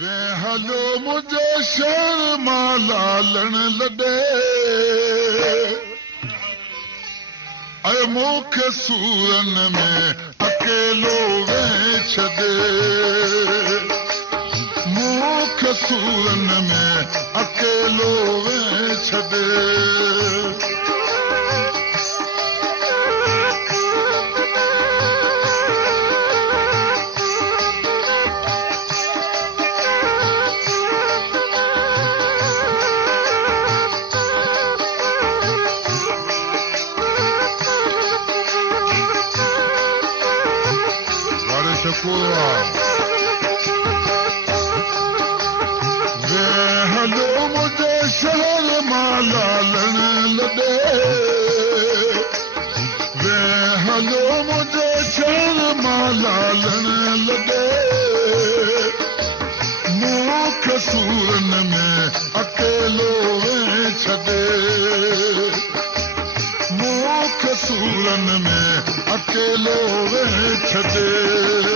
वे हलो मुझे शहर मां लालण लॾे ऐं मूंखे सूरन में अकेलो वे छॾे मूंखे सूरन में अकेलो वे छॾे वे हलो मुझे शहर मां लालण लॾे वे हलो मुझे शहर मां लालण लॾे मूंखे सूरन में अकेलो वे छॾे मूंखे सूरन में अकेलो वे छॾे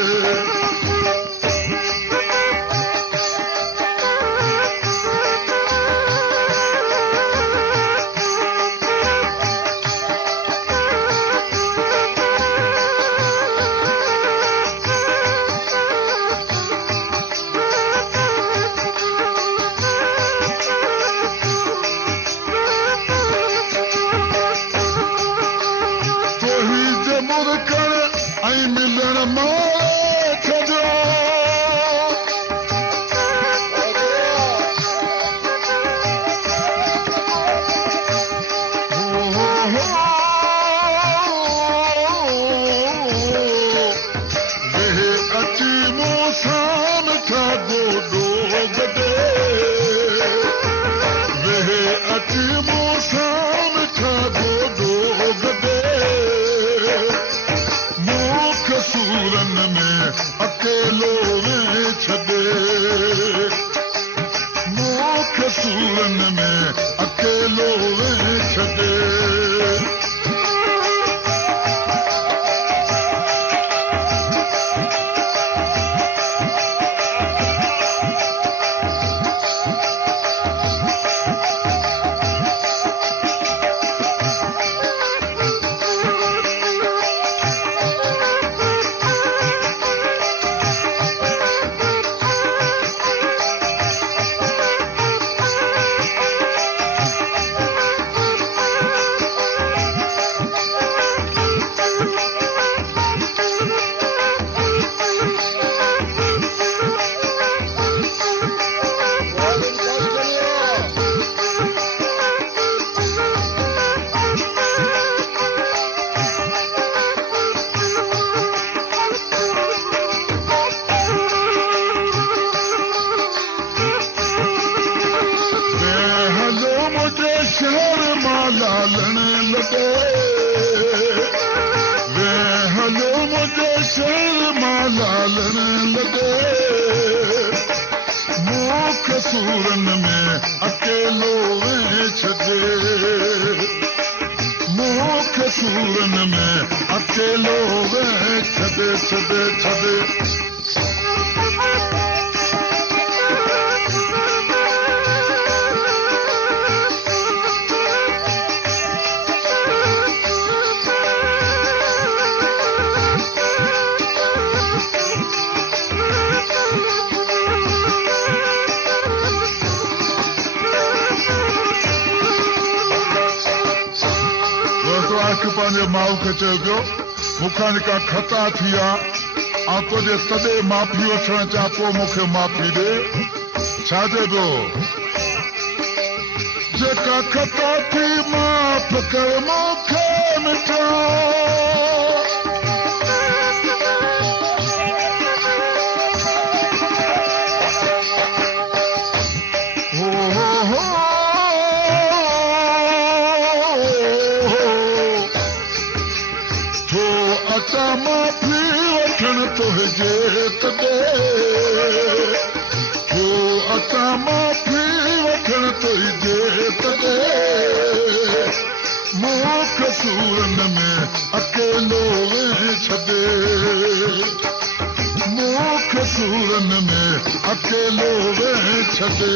मूंखां जेका ख़ता थी आहे तुंहिंजे तॾहिं माफ़ी वठण चाहियां पोइ मूंखे माफ़ी ॾे छा चए पियो जेका ख़ता थी माफ़ कर मूंखे मिठा माफ़ी वठण तुंहिंजे तॾहिं माफ़ी वठण तुंहिंजे तॾहिं मूंखे सूरन में अकेलो वे छॾे मूंखे नूरन में अकेलो वे छॾे